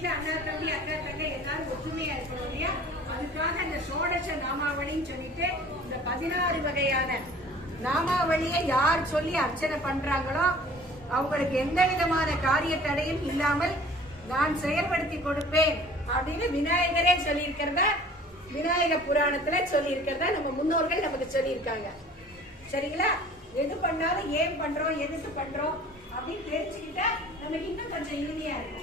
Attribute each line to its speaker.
Speaker 1: தம்பி அக்கா தங்கை எல்லாரும் ஒற்றுமையா இருக்கணும் இல்லையா? அதுக்காக இந்த சோடச நாமாவளின்னு சொல்லிட்டு இந்த பதினாறு வகையான நாமாவளியை யார் சொல்லி அர்ச்சனை பண்றாங்களோ அவங்களுக்கு எந்த விதமான காரிய தடையும் இல்லாமல் நான் செயல்படுத்தி கொடுப்பேன் அப்படின்னு விநாயகரே சொல்லியிருக்கிறத? விநாயக புராணத்துல சொல்லியிருக்கிறத? நம்ம முன்னோர்கள் நமக்கு சொல்லியிருக்காங்க. சரிங்களா? எது பண்ணாலும் ஏன் பண்றோம் எதுக்கு பண்றோம் அப்படின்னு தெரிஞ்சுக்கிட்டா நமக்கு இன்னும் கொஞ்சம் இனிமையா இருக்கும்